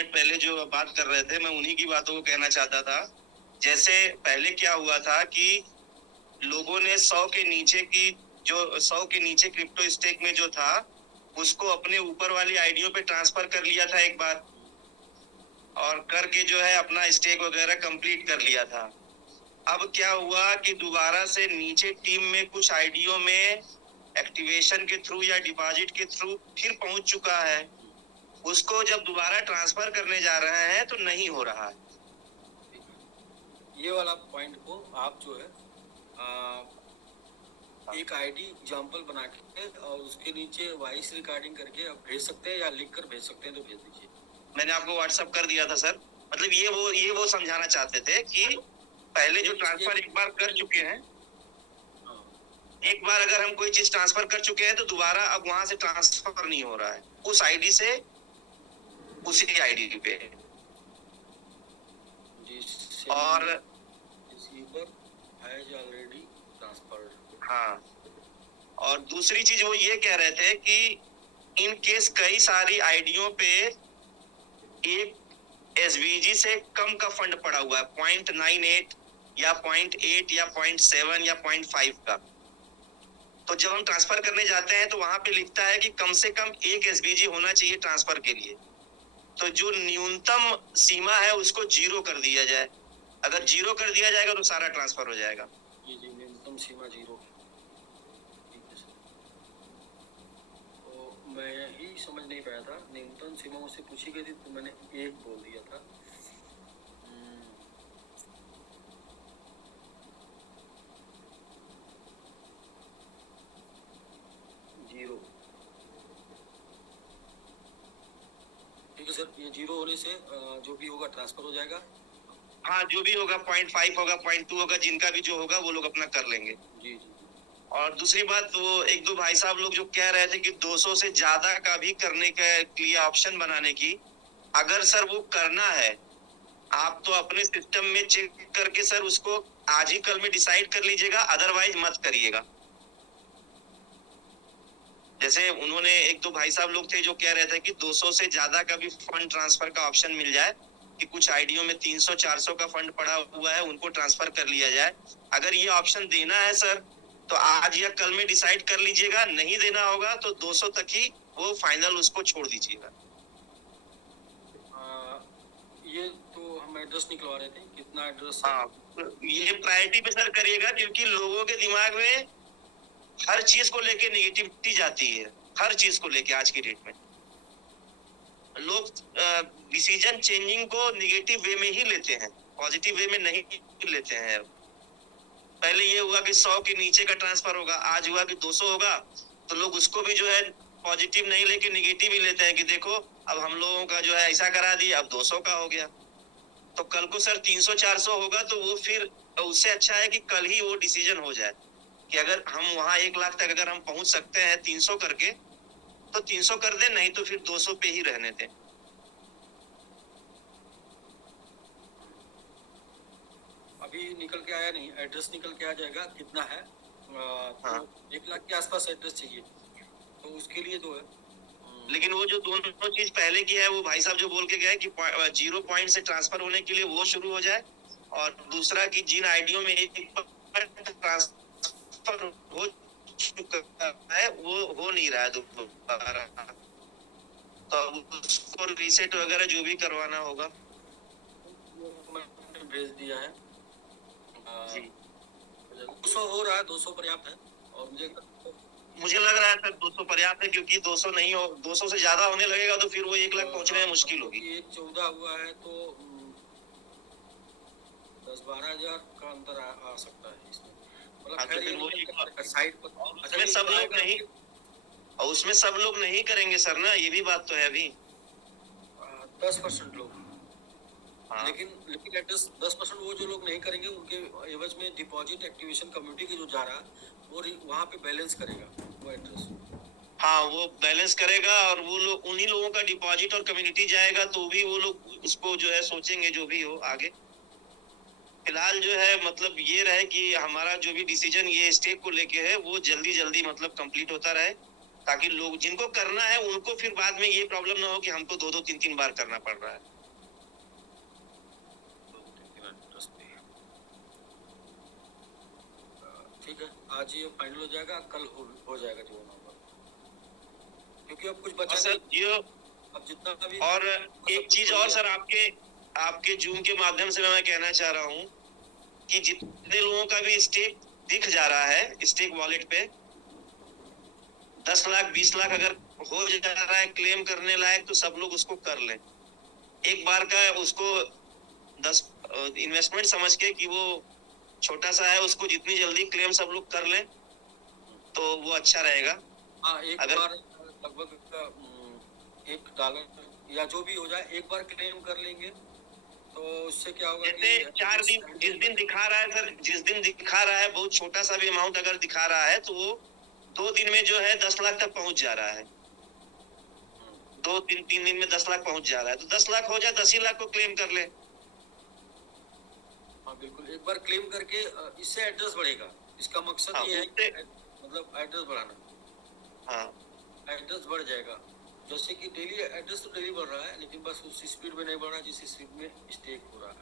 Minute पहले जो बात कर रहे थे, मैं उन्हीं की बातों को कहना चाहता था। जैसे पहले क्या हुआ था कि लोगों ने 100 के नीचे की जो 100 के नीचे क्रिप्टो स्टेक में जो था, उसको अपने ऊपर वाली आईडियों पे ट्रांसफर कर लिया था एक बार, और करके जो है अपना स्टेक वगैरह कंप्लीट कर लिया था। अब क्या हुआ कि दोबारा से नीचे टीम में कुछ आईडियों में एक्टिवेशन के थ्रू या डिपॉजिट के थ्रू फिर पहुंच चुका है। उसको जब दोबारा ट्रांसफर करने जा रहे हैं तो नहीं हो रहा है। ये वाला पॉइंट को आप जो है एक आईडी एग्जांपल बना के और उसके नीचे वॉइस रिकॉर्डिंग करके आप भेज सकते हैं या लिख कर भेज सकते हैं तो भेज दीजिए। मैंने आपको व्हाट्सएप कर दिया था सर। मतलब ये वो समझाना चाहते थे कि पहले जो ट्रांसफर एक बार कर चुके हैं, एक बार अगर हम कोई चीज ट्रांसफर कर चुके हैं तो दोबारा अब वहां से ट्रांसफर नहीं हो रहा है उस आईडी से उसी आईडी पे। और रिसीवर हैज ऑलरेडी ट्रांसफर्ड। हाँ, और दूसरी चीज वो ये कह रहे थे कि इन केस कई सारी आईडियों पे एक एसवीजी से कम का फंड पड़ा हुआ है, 0.98 या 0.8 या 0.7 या 0.5 का। तो जब हम ट्रांसफर करने जाते हैं तो वहां पे लिखता है कि कम से कम एक एसवीजी होना चाहिए ट्रांसफर के लिए। तो जो न्यूनतम सीमा है उसको 0 कर दिया जाए। अगर 0 कर दिया जाएगा तो सारा ट्रांसफर हो जाएगा। जी जी, न्यूनतम सीमा 0। ठीक है सर। तो मैं ही समझ नहीं पाया था, न्यूनतम सीमा मुझसे पूछी गई थी तो मैंने 1 बोल दिया था। ठीक है सर, ये 0 होने से जो भी होगा ट्रांसफर हो जाएगा। हाँ, जो भी होगा 0.5 होगा 0.2 होगा, जिनका भी जो होगा वो लोग अपना कर लेंगे। जी जी। और दूसरी बात, वो एक दो भाई साहब लोग जो कह रहे थे कि 200 से ज्यादा का भी करने के लिए ऑप्शन बनाने की, अगर सर वो करना है आप तो अपने सिस्टम में चेक करके सर उसको आज ही कल में डिसाइड कर लीजिएगा, अदरवाइज मत करिएगा। जैसे उन्होंने एक दो भाई साहब लोग थे जो कह रहे थे कि 200 से ज्यादा का भी फंड ट्रांसफर का ऑप्शन मिल जाए, कि कुछ आईडियों में 300-400 का फंड पड़ा हुआ है उनको ट्रांसफर कर लिया जाए। अगर ये ऑप्शन देना है सर तो आज या कल में डिसाइड कर लीजिएगा, नहीं देना होगा तो 200 तक ही वो फाइनल उसको छोड़ दीजिएगा। ये तो हम एड्रेस निकलवा रहे थे, कितना एड्रेस? हाँ, ये प्रायोरिटी पे सर करिएगा, क्योंकि लोगों के दिमाग में हर चीज को लेके नेगेटिविटी जाती है। हर चीज को लेके आज की डेट में लोग डिसीजन चेंजिंग को निगेटिव वे में ही लेते हैं, पॉजिटिव वे में नहीं लेते हैं। पहले ये हुआ कि 100 के नीचे का ट्रांसफर होगा, आज हुआ कि 200 होगा, तो लोग उसको भी जो है पॉजिटिव नहीं लेके निगेटिव ही लेते हैं कि देखो अब हम लोगों का जो है ऐसा करा दिया, अब 200 का हो गया। तो कल को सर 300-400 होगा तो वो फिर उससे अच्छा है कि कल ही वो डिसीजन हो जाए कि अगर हम वहां 1 लाख तक अगर हम पहुंच सकते हैं 300 करके तो 300 कर दे, नहीं तो फिर 200 पे ही रहने दें। अभी निकल के आया नहीं, एड्रेस निकल के आ जाएगा कितना है। हाँ। तो 1 लाख के आसपास एड्रेस चाहिए, तो उसके लिए जो है लेकिन वो जो दोनों चीज पहले की है वो भाई साहब जो बोल के गए कि 0 पॉइंट से ट्रांसफर होने के लिए वो शुरू हो जाए, और दूसरा कि जिन आईडियों में एक ट्रांसफर हो चुका है वो हो नहीं रहा है दोबारा, तो उसको रीसेट वगैरह जो भी करवाना होगा। भेज दिया है। 200 हो रहा है, 200 पर्याप्त है। और मुझे लग रहा है सर 200 पर्याप्त है, क्योंकि 200 नहीं हो, 200 से ज्यादा होने लगेगा तो फिर वो 1 लाख पहुंचने में मुश्किल होगी। 14 हुआ है तो 10-12 हजार का अंतर आ सकता है इसमें। मतलब साइड पर उसमें सब लोग नहीं, और उसमें सब लोग नहीं करेंगे सर ना, ये भी बात तो है अभी। 10% लोग। हाँ। लेकिन एटलीस्ट 10% वो जो लोग नहीं करेंगे उनके एवज में डिपॉजिट एक्टिवेशन कम्युनिटी के जो जा रहा है वो वहाँ पे बैलेंस करेगा वो एड्रेस। हाँ, वो बैलेंस करेगा, और वो लोग उन्हीं लोगों का डिपॉजिट और कम्युनिटी जाएगा तो भी वो लोग उसको जो है सोचेंगे जो भी हो आगे। फिलहाल जो है मतलब ये रहे कि हमारा जो भी डिसीजन ये स्टेक को लेके है वो जल्दी जल्दी मतलब कंप्लीट होता रहे, ताकि लोग जिनको करना है उनको फिर बाद में ये प्रॉब्लम ना हो कि हमको 2-2 3-3 बार करना पड़ रहा है। ठीक है, आज ये फाइनल हो जाएगा, कल हो जाएगा जो नंबर, क्योंकि अब कुछ बचा सर नहीं। ये अब जितना भी और एक चीज और सर, आपके जूम के माध्यम से मैं कहना चाह रहा हूँ कि जितने लोगों का भी स्टेक दिख जा रहा है स्टेक वॉलेट पे 10 लाख 20 लाख अगर हो जा रहा है क्लेम करने लायक, तो सब लोग उसको कर लें। एक बार का उसको 10 इन्वेस्टमेंट समझ के कि वो छोटा सा है, उसको जितनी जल्दी क्लेम सब लोग कर लें तो वो अच्छा रहेगा। हाँ, एक अगर बार लगभग $1 या जो भी हो जाए एक बार क्लेम कर लेंगे तो उससे क्या होगा जैसे कि 4 दिन जिस दिन दिखा रहा है सर, जिस दिन दिखा रहा है बहुत छोटा सा भी अमाउंट अगर दिखा रहा है तो वो 2 दिन में जो है 10 लाख तक पहुंच जा रहा है। 2-3 दिन में 10 लाख पहुंच जा रहा है, तो 10 लाख हो जाए 10 ही लाख को क्लेम कर ले। हाँ बिल्कुल, एक बार क्लेम करके इससे एड्रेस बढ़ेगा। इसका मकसद हाँ, ये है कि मतलब एड्रेस बढ़ाना। हाँ एड्रेस बढ़ जाएगा, जैसे कि डेली एड्रेस तो डेली बढ़ रहा है, लेकिन बस उस स्पीड में नहीं बढ़ रहा जिस स्पीड में स्टेक हो रहा है।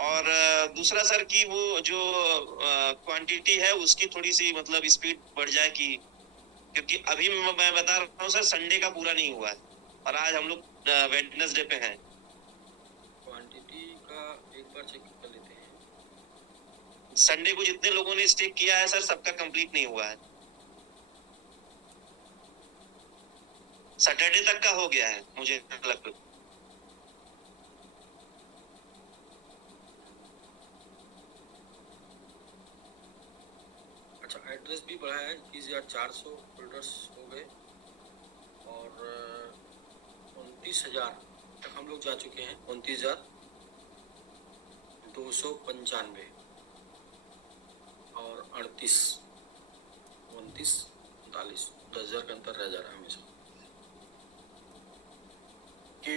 और दूसरा सर कि वो जो क्वांटिटी है उसकी थोड़ी सी मतलब स्पीड बढ़ जाए, कि क्योंकि अभी मैं बता रहा हूँ सर संडे का पूरा नहीं हुआ है और आज हम लोग वेडनेसडे पे हैं। क्वांटिटी का एक बार चेक कर लेते हैं। संडे को जितने लोगों ने स्टेक किया है सर सबका कंप्लीट नहीं हुआ है। सैटरडे तक का हो गया है मुझे लगभग। अच्छा, एड्रेस भी बढ़ा है, 21,400 होल्डर्स हो गए और 29,000 तक हम लोग जा चुके हैं। 29,295 और 38 29 39 10,000 का अंतर रह जा रहा है हमेशा कि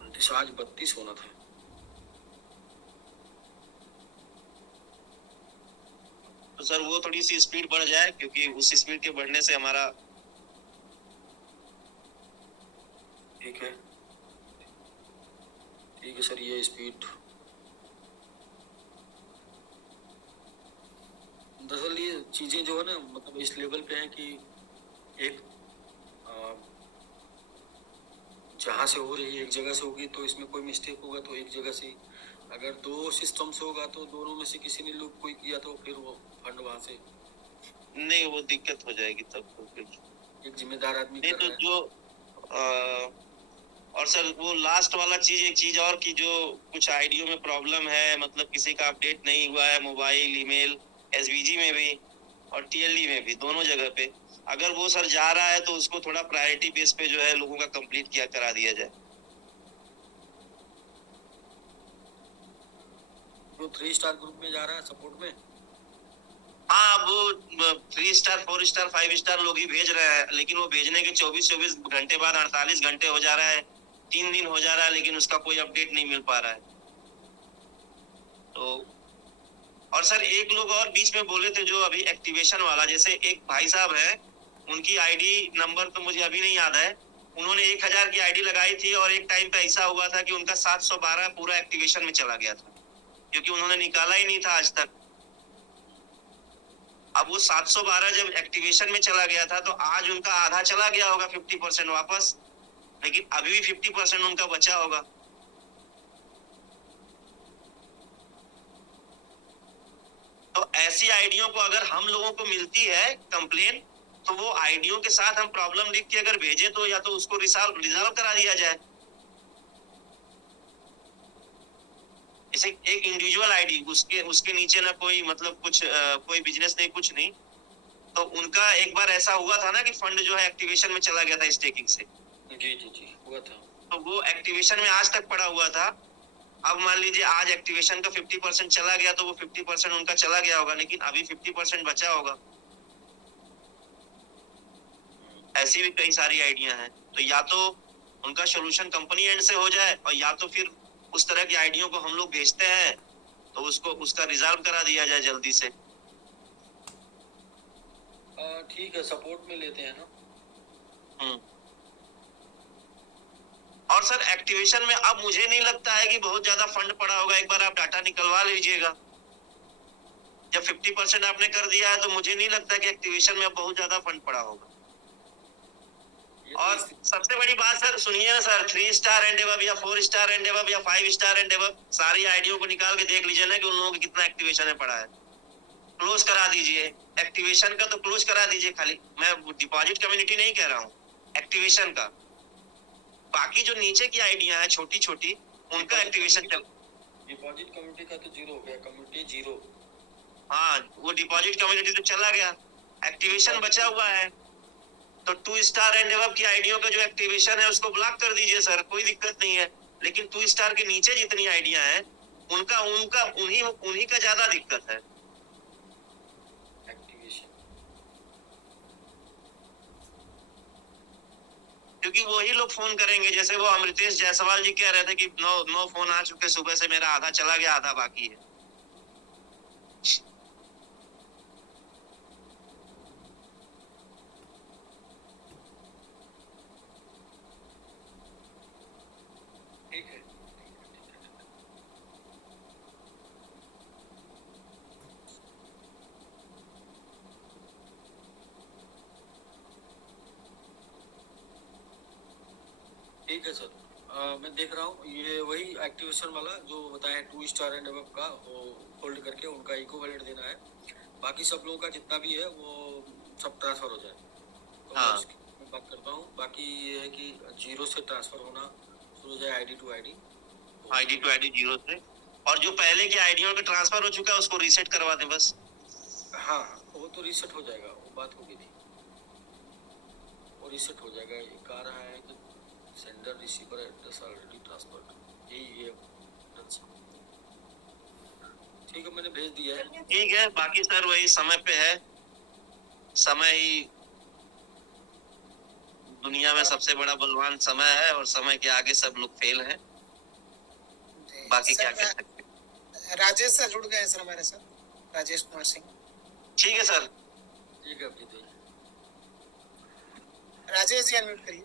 29 आज 32 होना था। तो सर वो थोड़ी सी स्पीड बढ़ जाए, क्योंकि उस स्पीड के बढ़ने से हमारा ठीक है सर, ये स्पीड दरअसल ये चीज़ें जो है ना मतलब इस लेवल पे हैं कि एक जहाँ से हो रही है एक जगह से होगी तो इसमें कोई मिस्टेक होगा तो एक जगह से, अगर 2 सिस्टम से होगा तो दोनों में से किसी ने लूप कोई किया तो फिर वो फंड वहाँ से नहीं, वो दिक्कत हो जाएगी तब तो फिर एक जिम्मेदार आदमी नहीं। कर तो रहा है। जो और सर वो लास्ट वाला चीज, एक चीज और की जो कुछ आईडियो में प्रॉब्लम है, मतलब किसी का अपडेट नहीं हुआ है मोबाइल ईमेल एसवीजी में भी और टीएलई में भी, दोनों जगह पे अगर वो सर जा रहा है तो उसको थोड़ा प्रायोरिटी बेस पे जो है लोगों का कंप्लीट किया करा दिया जाए। जो 3 स्टार ग्रुप में जा रहा है सपोर्ट में, हाँ वो 3 स्टार 4 स्टार 5 स्टार लोग ही भेज रहे हैं, लेकिन वो भेजने के 24 घंटे बाद 48 घंटे हो जा रहा है, 3 दिन हो जा रहा है, लेकिन उसका कोई अपडेट नहीं मिल पा रहा है। तो और सर एक लोग और बीच में बोले थे जो अभी एक्टिवेशन वाला, जैसे एक भाई साहब है, उनकी आईडी नंबर तो मुझे अभी नहीं याद है, उन्होंने 1000 की आईडी लगाई थी और एक टाइम पे ऐसा हुआ था कि उनका 712 पूरा एक्टिवेशन में चला गया था, क्योंकि उन्होंने निकाला ही नहीं था आज तक। अब वो 712 जब एक्टिवेशन में चला गया था तो आज उनका आधा चला गया होगा 50% वापस, लेकिन अभी भी 50% उनका बचा होगा। तो ऐसी आईडियों को अगर हम लोगों को मिलती है कंप्लेन, तो वो आईडियों के साथ हम प्रॉब्लम लिख के अगर भेजें तो या तो उसको रिजॉल्व करा दिया जाए। जैसे एक इंडिविजुअल आईडी, उसके नीचे ना कोई मतलब कुछ कोई बिजनेस नहीं कुछ नहीं, तो उनका एक बार ऐसा हुआ था ना कि फंड जो है एक्टिवेशन में चला गया था स्टेकिंग से। जी हुआ था। तो वो एक्टिवेशन में आज तक पड़ा हुआ था। अब मान लीजिए आज एक्टिवेशन का 50% चला गया तो वो 50% उनका चला गया होगा, लेकिन अभी 50% बचा होगा। ऐसी भी कई सारी आइडिया हैं, तो या तो उनका सोल्यूशन कंपनी एंड से हो जाए और या तो फिर उस तरह की आइडिया को हम लोग भेजते हैं तो उसको उसका रिजॉल्व करा दिया जाए जल्दी से। ठीक है, सपोर्ट में लेते हैं ना। और सर एक्टिवेशन में अब मुझे नहीं लगता है कि बहुत ज्यादा फंड पड़ा होगा, एक बार आप डाटा निकलवा लीजिएगा। जब 50% आपने कर दिया है तो मुझे नहीं लगता कि एक्टिवेशन में अब बहुत ज्यादा फंड पड़ा होगा। और सबसे बड़ी बात सर सुनिए ना सर, 3 स्टार एंड एबव या 4 स्टार एंड एबव या 5 स्टार एंड एबव सारी आईडियों को निकाल के देख लीजिए ना कि उन लोगों को कितना एक्टिवेशन में पड़ा है। क्लोज करा दीजिए, एक्टिवेशन का तो क्लोज करा दीजिए खाली, मैं डिपॉजिट कम्युनिटी नहीं कह रहा हूँ, एक्टिवेशन का। बाकी जो नीचे की आईडियां हैं छोटी छोटी, उनका एक्टिवेशन चल। डिपॉजिट कम्युनिटी का तो जीरो हो गया, कम्युनिटी जीरो। हाँ, वो डिपॉजिट कम्युनिटी तो चला गया, एक्टिवेशन बचा हुआ है। तो 2 स्टार एंड एबव की आईडियों का जो एक्टिवेशन है उसको ब्लॉक कर दीजिए सर, कोई दिक्कत नहीं है। लेकिन 2 स्टार के नीचे जितनी आईडियां हैं उनका उनका उन्हीं का ज्यादा दिक्कत है एक्टिवेशन, क्योंकि वही लोग फोन करेंगे। जैसे वो अमृतेश जायसवाल जी कह रहे थे कि 9 फोन आ चुके सुबह से, मेरा आधा चला गया आधा बाकी है। ठीक है। ठीक है सर, मैं देख रहा हूँ ये वही एक्टिवेशन वाला जो बताया 2 स्टार एंड अबव का, वो होल्ड करके उनका इको वैलेट देना है। बाकी सब लोगों का जितना भी है वो सब ट्रांसफर हो जाए। तो हाँ। मैं उसकी बात करता हूँ। बाकी ये है कि जीरो से ट्रांसफर होना शुरू हो जाए, आईडी टू आईडी जीरो से, और जो पहले की आईडियों का ट्रांसफर हो चुका है उसको रीसेट करवा दें बस। हाँ, वो तो रीसेट हो जाएगा, वो बात हो गई थी, वो रीसेट हो जाएगा। ये कह रहा है कि sender receiver address already transferred, ये ठीक है, मैंने भेज दिया है। ठीक है, बाकी सर वही समय पे है, समय ही दुनिया में सबसे बड़ा बलवान समय है, और समय के आगे सब लोग फेल हैं। बाकी क्या कर सकते हैं। राजेश सर जुड़ गए हैं सर हमारे साथ, राजेश कुमार सिंह। ठीक है सर, ठीक है, भेज दीजिए। राजेश जी अनम्यूट करिए।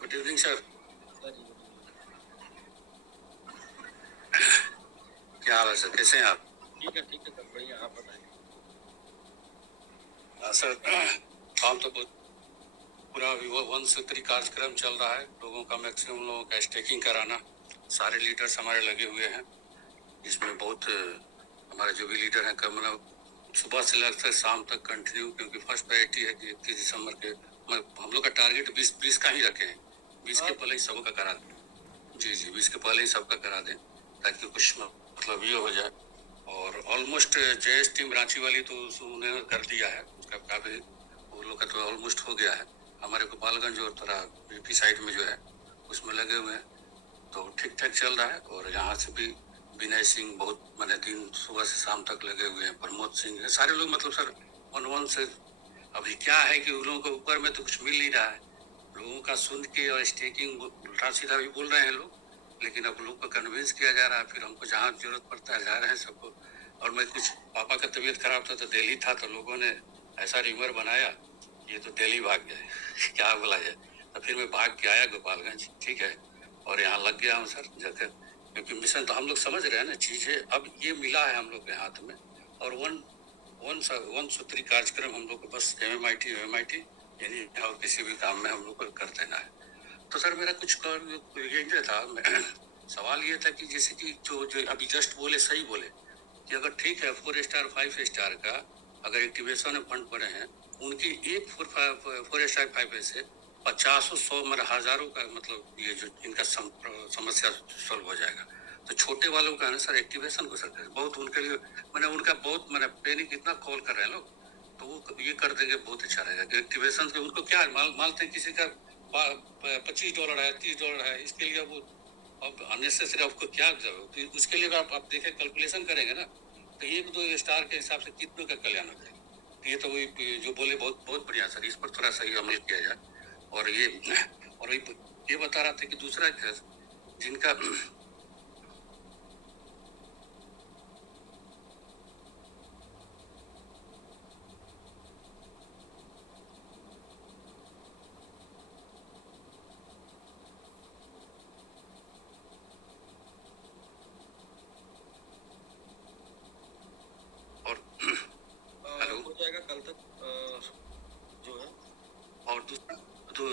Good evening sir. क्या हाल है सर, कैसे हैं आप? ठीक है सर, बढ़िया, आप बताइए। सर काम तो बहुत पूरा वन सूत्री कार्यक्रम चल रहा है, लोगों का मैक्सिमम लोगों का स्टेकिंग कराना, सारे लीडर्स हमारे लगे हुए हैं इसमें। बहुत हमारे जो भी लीडर हैं मतलब सुबह से लेकर शाम तक कंटिन्यू, क्योंकि फर्स्ट प्रायोरिटी है कि 31 दिसंबर के हम लोग का टारगेट 20 का ही रखे हैं, 20 के पहले ही सबका करा दें। जी 20 के पहले ही सबका करा दें ताकि कुछ मतलब ये हो जाए। और ऑलमोस्ट जेएस टीम रांची वाली तो उन्होंने कर दिया है, उसका काफी वो लोग का तो ऑलमोस्ट हो गया है। हमारे गोपालगंज और थोड़ा यूपी साइड में जो है उसमें लगे हुए हैं, तो ठीक ठाक चल रहा है। और यहाँ से भी विनय सिंह बहुत मैंने दिन सुबह से शाम तक लगे हुए हैं, प्रमोद सिंह है, सारे लोग मतलब सर वन से। अभी क्या है कि उन लोगों के ऊपर में तो कुछ मिल नहीं रहा है, लोगों का सुन के और स्टेकिंग उल्टा सीधा भी बोल रहे हैं लोग, लेकिन अब लोग को कन्विंस किया जा रहा है। फिर हमको जहाँ जरूरत पड़ता है जा रहे हैं सबको। और मैं कुछ पापा का तबीयत खराब था तो दिल्ली था, तो लोगों ने ऐसा रिमर बनाया ये तो दिल्ली भाग गए क्या बोला जाए, तो फिर मैं भाग के आया गोपालगंज, ठीक है, और यहाँ लग गया हूँ सर जाकर, क्योंकि मिशन तो हम लोग समझ रहे हैं ना चीजें, अब ये मिला है हम लोग के हाथ में। और वन सूत्री कार्यक्रम हम लोग को बस एमएमआईटी यानी और किसी भी काम में हम लोग को कर देना है। तो सर मेरा कुछ ये था सवाल ये था कि जैसे कि जो अभी जस्ट बोले सही बोले कि अगर ठीक है 4 स्टार 5 स्टार का अगर एक्टिवेशन में फंड पड़े हैं, उनकी एक 4 स्टार 5 से 50-100 मतलब हजारों का मतलब ये जो इनका समस्या सॉल्व हो जाएगा। तो छोटे वालों का है ना सर एक्टिवेशन को सर बहुत उनके लिए मैंने उनका बहुत मैंने पैनिक इतना कॉल कर रहे हैं लोग, तो वो ये कर देंगे बहुत अच्छा रहेगा। एक्टिवेशन के उनको क्या मालते हैं किसी का $25 है $30 है, इसके लिए वो अब अननेसेसरी आपको क्या जरूरत, तो उसके लिए आप देखें कैलकुलेशन करेंगे ना, तो 1-2 स्टार के हिसाब से कितनों का कल्याण हो जाएगा। तो ये तो वही जो बोले बहुत बहुत बढ़िया सर, इस पर थोड़ा सा अमल किया जाए। और ये ये बता रहा था कि दूसरा केस जिनका और हेलो हो जाएगा कल तक जो है। और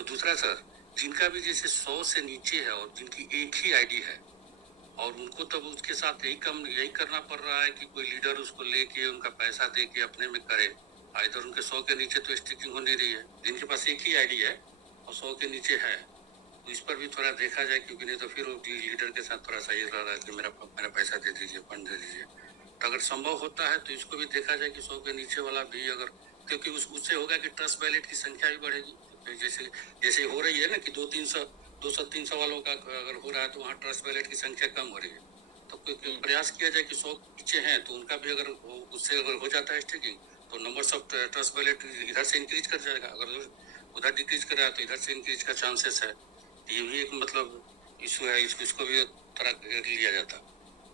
दूसरा सर जिनका भी जैसे 100 से नीचे है और जिनकी एक ही आईडी है और उनको तब उसके साथ यही करना पड़ रहा है कि कोई लीडर उसको लेके उनका पैसा दे के अपने में करे। इधर उनके 100 के नीचे तो स्टिकिंग हो नहीं रही है, जिनके पास एक ही आईडी है और 100 के नीचे है, तो इस पर भी थोड़ा देखा जाए, क्योंकि नहीं तो फिर वो लीडर के साथ थोड़ा सा ये रह रहा है कि मेरा पैसा दे दीजिए, फंड दे दीजिए। तो अगर संभव होता है तो इसको भी देखा जाए कि 100 के नीचे वाला भी अगर, क्योंकि उससे होगा कि ट्रस्ट बैलेट की संख्या भी बढ़ेगी। जैसे जैसे हो रही है ना कि 200-300 वालों का अगर हो रहा है तो वहाँ ट्रस्ट बैलेट की संख्या कम हो रही है। तो प्रयास किया जाए कि 100 नीचे हैं तो उनका भी अगर उससे अगर हो जाता है स्टेकिंग तो नंबर ऑफ ट्रस्ट बैलेट इधर से इंक्रीज कर जाएगा। अगर उधर डिक्रीज कर रहा है तो इधर से इंक्रीज का चांसेस है। ये भी एक मतलब इशू है, इसको भी थोड़ा लिया जाता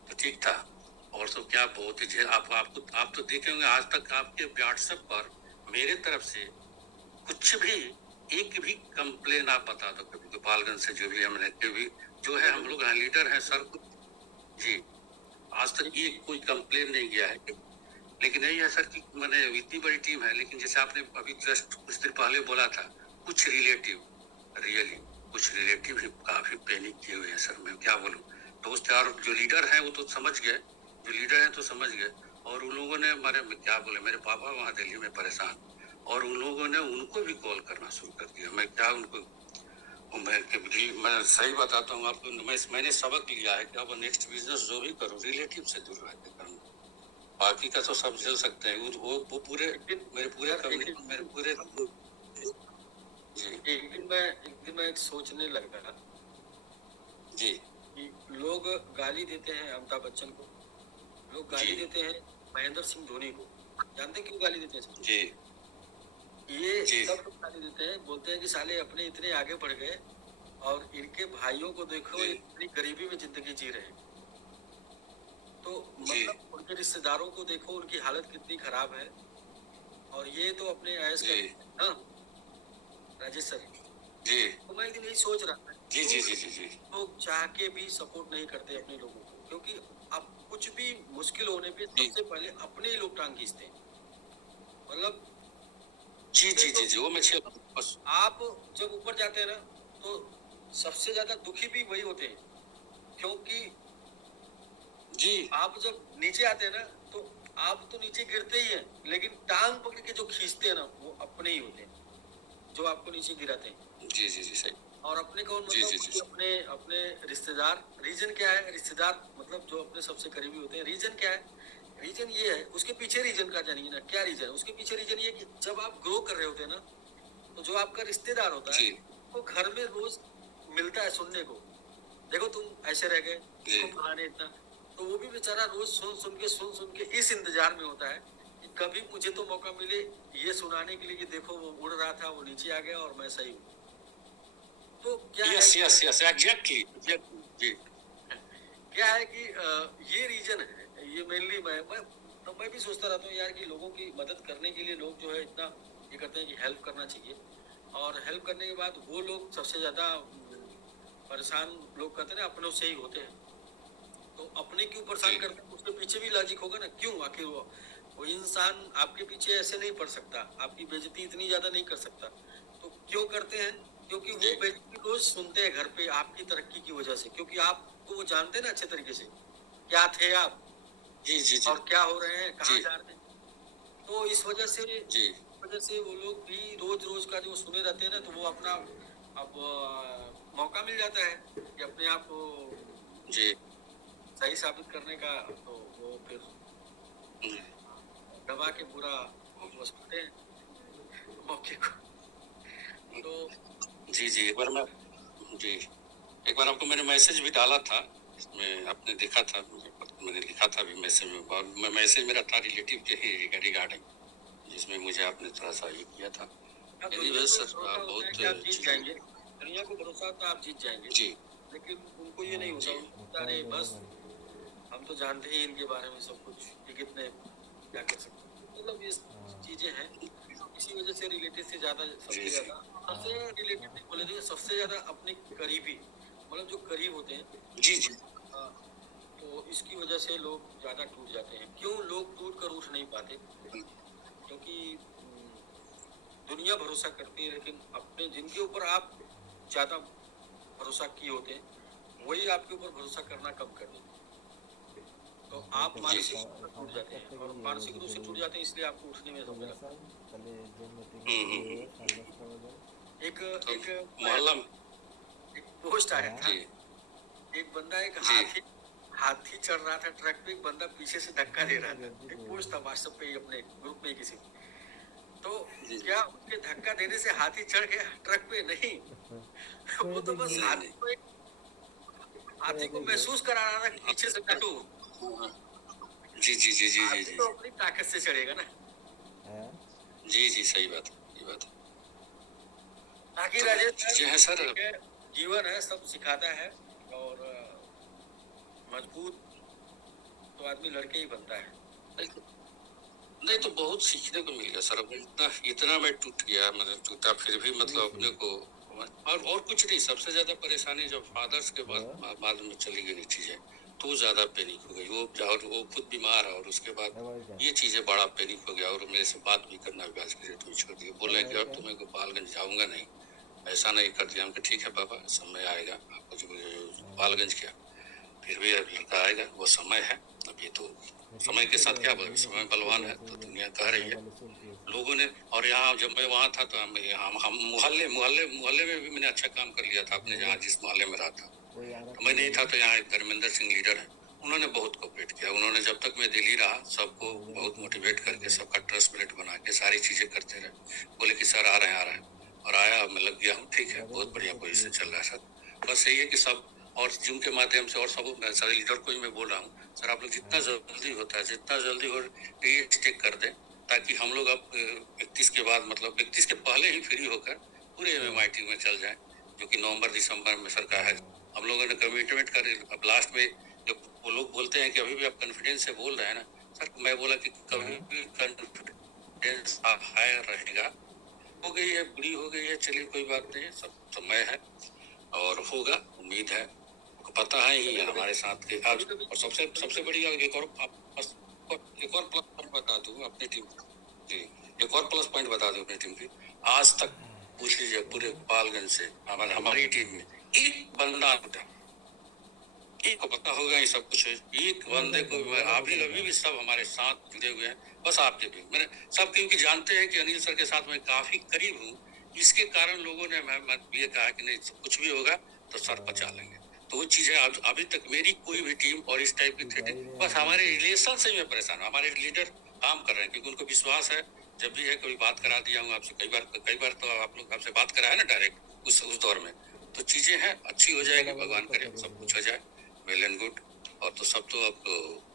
तो ठीक था। और सब क्या बहुत ही आप तो देखे होंगे आज तक आपके व्हाट्सएप पर मेरे तरफ से कुछ भी एक भी कंप्लेन आप बता दो कभी गोपालगंज से जो भी हमने कभी जो है हम लोग लीडर हैं सर जी, आज तक ये कोई कंप्लेन नहीं गया है। लेकिन यही है सर कि मैंने इतनी बड़ी टीम है, लेकिन जैसे आपने अभी जस्ट कुछ दिन पहले बोला था कुछ रिलेटिव भी काफी पैनिक किए हुए हैं सर। मैं क्या बोलूं, दोस्त यार जो लीडर हैं वो तो समझ गए, जो लीडर हैं तो समझ गए, और उन लोगों ने क्या बोले मेरे पापा वहाँ दिल्ली में परेशान, और उन लोगों ने उनको भी कॉल करना शुरू कर दिया। मैं क्या उनको मैं सही बताता हूँ आपको, मैंने सबक लिया है कि अब नेक्स्ट बिजनेस जो भी करो रिलेटिव से दूर रह के करना, बाकी का तो सब झेल सकते हैं। वो पूरे मेरे पूरे एक दिन मैं सोचने लगा जी कि लोग गाली देते हैं अमिताभ बच्चन को, लोग गाली देते हैं महेंद्र सिंह धोनी को। जानते हैं क्यों गाली देते हैं? जी ये सब लोग गाली देते हैं, बोलते हैं कि साले अपने इतने आगे बढ़ गए और इनके भाइयों को देखो इतनी गरीबी में जिंदगी जी रहे हैं। तो मतलब उनके रिश्तेदारों को देखो उनकी हालत कितनी खराब है, और ये तो अपने ऐश कर हाँ राजेश सर जी। तो मैं एक दिन यही सोच रहा था जी जी जी जी जी लोग चाह के भी सपोर्ट नहीं करते अपने लोगों को, क्योंकि अब कुछ भी मुश्किल होने पे सबसे पहले अपने ही लोग टांग खींचते हैं। मतलब जी जी जी जी वो मैं बस आप जब ऊपर जाते हैं ना तो सबसे ज्यादा दुखी भी वही होते हैं, क्योंकि जी आप जब नीचे आते हैं ना तो आप तो नीचे गिरते ही हैं, लेकिन टांग पकड़ के जो खींचते हैं ना वो अपने ही होते हैं जो आपको नीचे गिराते हैं। जी जी जी सही। और अपने कौन मतलब जी, जी, जी। अपने रिश्तेदार। रीजन क्या है? रिश्तेदार मतलब जो अपने सबसे करीबी होते हैं। रीजन क्या है? रीजन ये है, उसके पीछे रीजन का जानिए ना क्या रीजन है। उसके पीछे रीजन ये कि जब आप ग्रो कर रहे होते हैं ना तो जो आपका रिश्तेदार होता है वो घर में रोज मिलता है सुनने को, देखो तुम ऐसे रह गए, तुम फलाने इतना, तो वो भी बेचारा रोज सुन के इस इंतजार में होता है कि कभी मुझे तो मौका मिले ये सुनाने के लिए कि देखो वो उड़ रहा था वो नीचे आ गया और मैं सही हूँ। तो क्या यस यस यस एग्जैक्टली जी। क्या है कि ये रीजन है, ये मेनली मैं भी सोचता रहता हूँ यार कि लोगों की मदद करने के लिए लोग जो है इतना ये करते हैं कि हेल्प करना चाहिए, और हेल्प करने के बाद वो लोग सबसे ज्यादा परेशान लोग कहते हैं ना अपनों से ही होते हैं। तो अपने क्यों परेशान करते हैं, उसके पीछे भी लॉजिक होगा ना, क्यों आखिर वो इंसान आपके पीछे ऐसे नहीं पड़ सकता, आपकी बेइज्जती इतनी ज्यादा नहीं कर सकता। तो क्यों करते हैं? क्योंकि वो बेइज्जती रोज सुनते हैं घर पे आपकी तरक्की की वजह से, क्योंकि आपको वो जानते हैं ना अच्छे तरीके से क्या थे आप जी जी जी और क्या हो रहे हैं, कहाँ जा रहे हैं। तो इस वजह से वो लोग भी रोज का जो सुने रहते हैं ना, तो वो अपना अब मौका मिल जाता है कि अपने आप को जी सही साबित करने का, तो वो फिर दबा के पूरा समझते हैं मौके को। तो जी एक बार आपको मैंने मैसेज भी डाला था, इसमें आपने देखा था, मैंने लिखा था भी मैसेज में, और मैसेज मेरा था रिलेटिव के ही रिगार्डिंग, जिसमें मुझे आपने थोड़ा सा ये किया था। सर बहुत जीत जाएंगे, दुनिया को भरोसा था आप जीत जाएंगे, जी लेकिन उनको ये नहीं होता, उनको होता अरे बस हम तो जानते ही इनके बारे में सब कुछ कि कितने क्या कर सकते हैं। मतलब ये चीजें हैं, इसी वजह से रिलेटेड से ज्यादा सबसे ज्यादा सबसे रिलेटेड नहीं बोले तो सबसे ज्यादा अपने करीबी मतलब जो करीब होते हैं जी जी तो इसकी वजह से लोग ज्यादा टूट जाते हैं। क्यों लोग टूट कर उठ नहीं पाते? क्योंकि दुनिया भरोसा करती है, लेकिन अपने जिनके ऊपर आप ज्यादा भरोसा किए होते हैं वही आपके ऊपर भरोसा करना कम कर देते हैं। तो आप मानसिक रूप से टूट जाते हैं, और मानसिक रूप से टूट जाते हैं इसलिए आपको उठने में समय लगता है। एक एक मोहल्ला में एक पोस्ट आया था, जी एक बंदा एक जी हाथी चढ़ रहा था ट्रक पे, एक बंदा पीछे से धक्का दे रहा था। एक पोस्ट था व्हाट्सएप पे अपने ग्रुप में किसी तो क्या उसके धक्का देने से हाथी चढ़ गया ट्रक पे? नहीं, वो तो बस हाथी को महसूस करा रहा था कि पीछे से डटो। जी जी जी जी जी जी तो अपनी ताकत से चढ़ेगा ना। जी जी सही बात है बाकी राजेश जी है सर। जीवन है, सब सिखाता है, और मजबूत तो आदमी लड़के ही बनता है। नहीं तो बहुत सीखने को मिल गया सर। अब इतना मैं टूट गया, मैंने टूटा फिर भी मतलब अपने को और कुछ नहीं। सबसे ज्यादा परेशानी जब फादर्स के बाद में चली गई चीजें तो ज्यादा पैनिक हो गई। वो खुद बीमार है और उसके बाद ये चीजें बड़ा पैनिक हो गया और मेरे से बात भी करना भी आज के डेट में छोड़ दिया। बोले कि अब तो मैं गोपालगंज जाऊंगा नहीं, ऐसा नहीं कर दिया। हमको ठीक है पापा, समय आएगा। आपको जो गोपालगंज किया फिर भी लड़का आएगा, वो समय है। अभी तो समय के साथ क्या बोले, समय बलवान है तो दुनिया कह रही है लोगों ने। और यहाँ जब मैं वहाँ था तो हम मोहल्ले में भी मैंने अच्छा काम कर लिया था अपने जहाँ जिस मोहल्ले में रहा था। तो मैं नहीं था तो यहाँ एक धर्मेंद्र सिंह लीडर है, उन्होंने बहुत कोऑपरेट किया। उन्होंने जब तक मैं दिल्ली रहा सबको बहुत मोटिवेट करके सबका ट्रस्ट ब्रेड बना के सारी चीजें करते रहे। बोले कि सर आ रहे हैं और आया, मैं लग गया हूँ। ठीक है, बहुत बढ़िया पोजीशन चल रहा है सर। बस यही है कि सब और जूम के माध्यम से और सब सारे लीडर को ही मैं बोल रहा हूँ, सर आप लोग जितना जल्दी होता है जितना जल्दी हो रीस्टेक कर दें, ताकि हम लोग अब 31 के बाद मतलब 31 के पहले ही फ्री होकर पूरे MIT में चल जाए, जो कि नवंबर दिसंबर में सरकार है। हम लोगों ने कमिटमेंट कर। अब लास्ट में जब वो लोग बोलते हैं कि अभी भी आप कॉन्फिडेंस से बोल रहे हैं ना सर, मैं बोला कि कभी भी कॉन्फिडेंस हायर रहेगा। हो गई है, बुरी हो गई है, चलिए कोई बात नहीं, सब समय है और होगा, उम्मीद है। पता है ही हमारे साथ के आज। और सबसे बड़ी एक और प्लस पॉइंट बता दूं अपनी टीम जी, एक और प्लस पॉइंट बता दूं अपनी टीम की। आज तक पूछ लीजिए पूरे गोपालगंज से हमारी टीम में एक बंदा उठा, एक को पता होगा ये सब कुछ। एक बंदे को अभी भी सब हमारे साथ जुड़े हुए हैं। बस आपके भी मैंने सब, क्योंकि जानते हैं कि अनिल सर के साथ मैं काफी करीब हूँ, इसके कारण लोगों ने ये कहा कि नहीं कुछ भी होगा तो सर पचा लेंगे। तो वो चीजें अभी तक मेरी कोई भी टीम और इस टाइप की थ्रेटिंग, बस हमारे रिलेशन से मैं परेशान हूँ। हमारे लीडर काम कर रहे हैं क्योंकि उनको विश्वास है। जब भी है कोई बात करा दिया हूँ आपसे, कई बार तो आप लोग आपसे बात करा है ना डायरेक्ट उस दौर में। तो चीजें हैं, अच्छी हो जाएगी, भगवान करे सब कुछ हो जाए, वेल एंड गुड। और तो सब तो अब